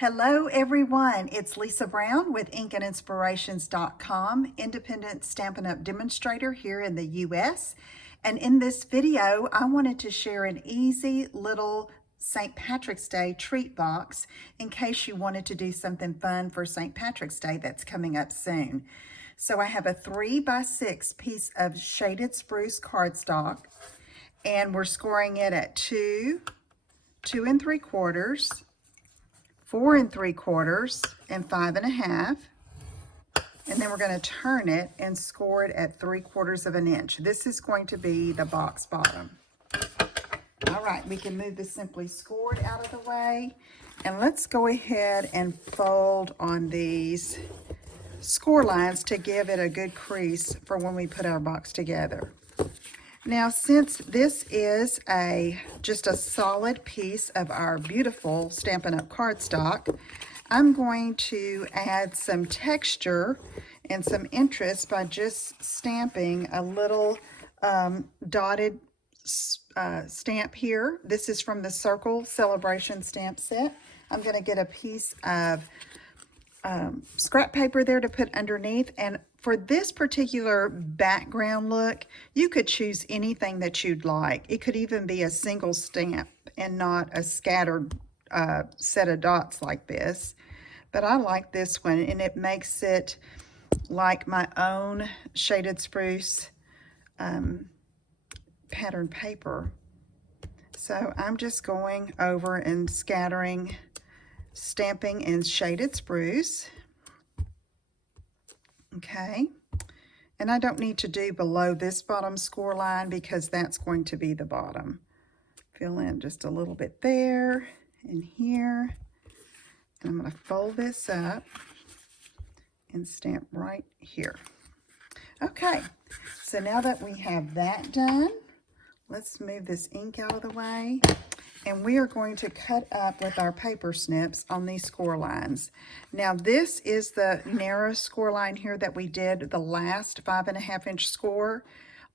Hello everyone, it's Lisa Brown with InkandInspirations.com, independent Stampin' Up! Demonstrator here in the US. And in this video, I wanted to share an easy little St. Patrick's Day treat box in case you wanted to do something fun for St. Patrick's Day that's coming up soon. So I have a 3x6 piece of shaded spruce cardstock, and we're scoring it at 2, 2 3/4, 4 3/4, and 5 1/2. And then we're going to turn it and score it at 3/4 of an inch. This is going to be the box bottom. All right, we can move the Simply Scored out of the way. And let's go ahead and fold on these score lines to give it a good crease for when we put our box together. Now, since this is just a solid piece of our beautiful Stampin' Up! Cardstock, I'm going to add some texture and some interest by just stamping a little dotted stamp here. This is from the Circle Celebration stamp set. I'm going to get a piece of scrap paper there to put underneath, and for this particular background look, you could choose anything that you'd like. It could even be a single stamp and not a scattered set of dots like this. But I like this one, and it makes it like my own shaded spruce pattern paper. So I'm just going over and scattering, stamping in shaded spruce. Okay, and I don't need to do below this bottom score line because that's going to be the bottom. Fill in just a little bit there and here. And I'm going to fold this up and stamp right here. Okay, so now that we have that done, let's move this ink out of the way. And we are going to cut up with our paper snips on these score lines. Now, this is the narrow score line here that we did the last 5 1/2 inch score.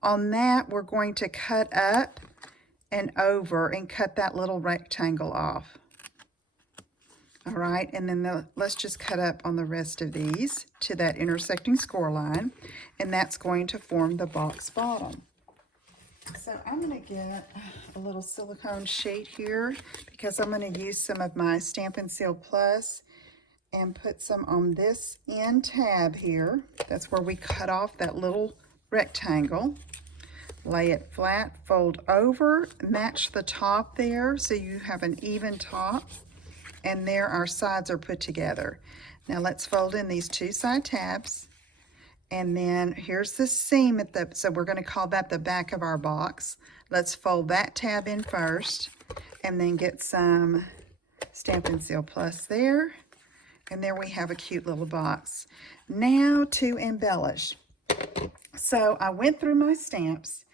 On that, we're going to cut up and over and cut that little rectangle off. All right, and then let's just cut up on the rest of these to that intersecting score line, and that's going to form the box bottom. So I'm going to get a little silicone sheet here because I'm going to use some of my Stampin' Seal Plus and put some on this end tab here. That's where we cut off that little rectangle. Lay it flat, fold over, match the top there so you have an even top. And there our sides are put together. Now let's fold in these two side tabs. And then here's the seam so we're going to call that the back of our box. Let's fold that tab in first and then get some Stampin' Seal Plus there. And there we have a cute little box. Now to embellish. So I went through my stamps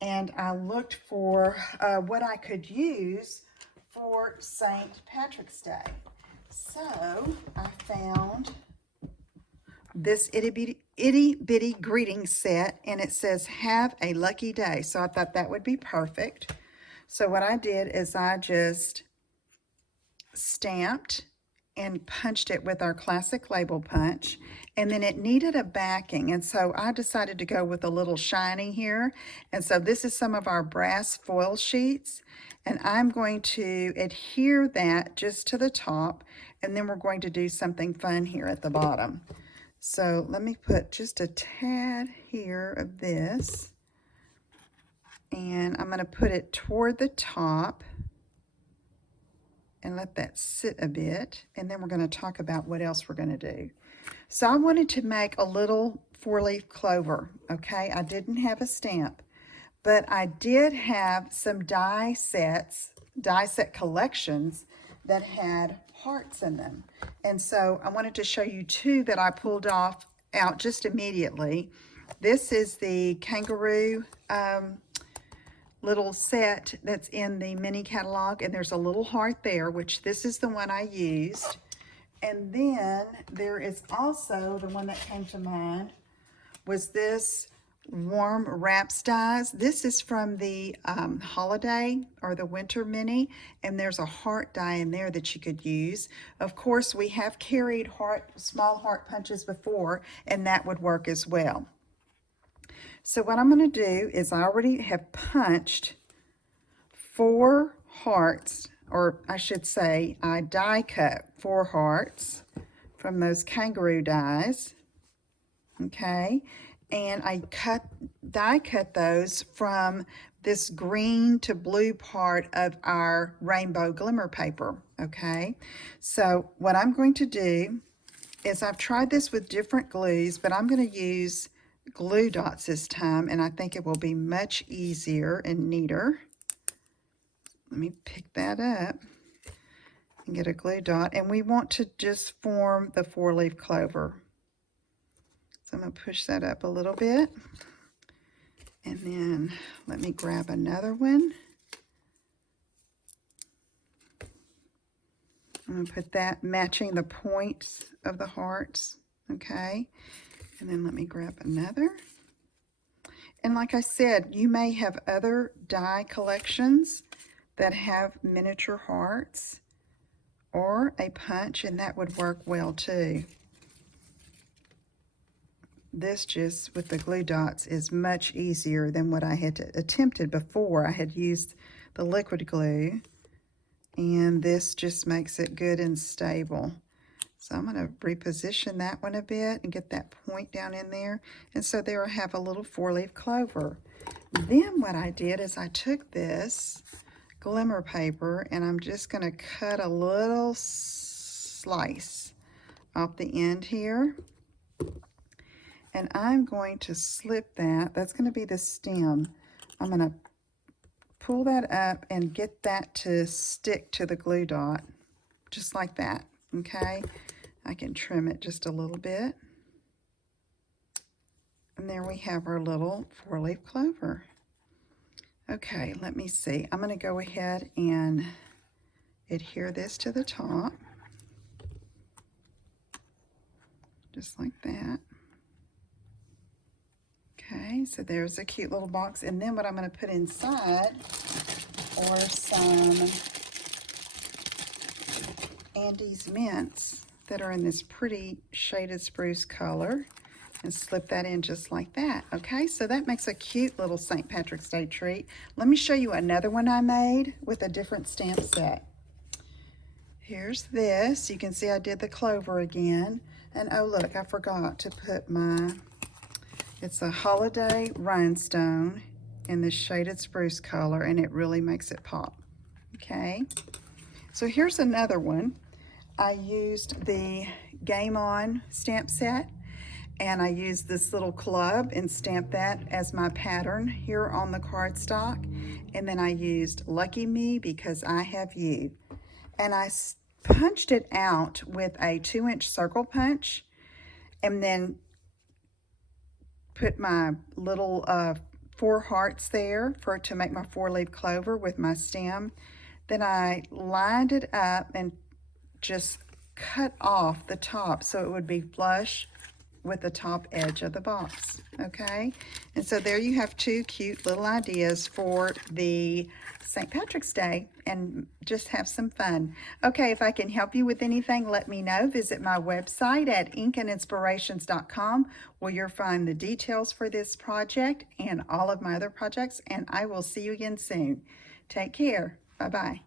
and I looked for what I could use for St. Patrick's Day. So I found this itty bitty greeting set, and it says have a lucky day. So I thought that would be perfect. So what I did is I just stamped and punched it with our classic label punch, and then it needed a backing, and so I decided to go with a little shiny here. And so this is some of our brass foil sheets, and I'm going to adhere that just to the top, and then we're going to do something fun here at the bottom. So let me put just a tad here of this, and I'm going to put it toward the top and let that sit a bit, and then we're going to talk about what else we're going to do. So I wanted to make a little 4-leaf clover, okay? I didn't have a stamp, but I did have some die set collections that had hearts in them. And so I wanted to show you two that I pulled out just immediately. This is the kangaroo little set that's in the mini catalog, and there's a little heart there, which this is the one I used. And then there is also the one that came to mind was this warm wraps dies. This is from the holiday or the winter mini, and there's a heart die in there that you could use. Of course, we have carried small heart punches before, and that would work as well. So what I'm going to do is I already have punched 4 hearts, or I should say I die cut 4 hearts from those kangaroo dies. Okay, and I die cut those from this green to blue part of our rainbow glimmer paper. Okay, so what I'm going to do is I've tried this with different glues, but I'm going to use glue dots this time, and I think it will be much easier and neater. Let me pick that up and get a glue dot, and we want to just form the 4-leaf clover. So I'm going to push that up a little bit, and then let me grab another one. I'm going to put that matching the points of the hearts, okay? And then let me grab another. And like I said, you may have other die collections that have miniature hearts or a punch, and that would work well too. This just with the glue dots is much easier than what I had attempted before. I had used the liquid glue, and this just makes it good and stable. So I'm going to reposition that one a bit and get that point down in there. And so there I have a little 4-leaf clover. Then what I did is I took this glimmer paper, and I'm just going to cut a little slice off the end here. And I'm going to slip that. That's going to be the stem. I'm going to pull that up and get that to stick to the glue dot, just like that, okay? I can trim it just a little bit. And there we have our little 4-leaf clover. Okay, let me see. I'm going to go ahead and adhere this to the top, just like that. Okay, so there's a cute little box, and then what I'm going to put inside are some Andes mints that are in this pretty shaded spruce color, and slip that in just like that. Okay, so that makes a cute little St. Patrick's Day treat. Let me show you another one I made with a different stamp set. Here's this. You can see I did the clover again, and oh look, I forgot to put my... It's a holiday rhinestone in this shaded spruce color, and it really makes it pop. Okay, so here's another one. I used the Game On stamp set, and I used this little club and stamped that as my pattern here on the cardstock. And then I used Lucky Me because I have you. And I punched it out with a 2-inch circle punch, and then put my little 4 hearts there to make my 4-leaf clover with my stem. Then I lined it up and just cut off the top so it would be flush with the top edge of the box. Okay, and so there you have 2 cute little ideas for the St. Patrick's Day, and just have some fun. Okay, if I can help you with anything, let me know. Visit my website at inkandinspirations.com, where you'll find the details for this project and all of my other projects, and I will see you again soon. Take care. Bye-bye.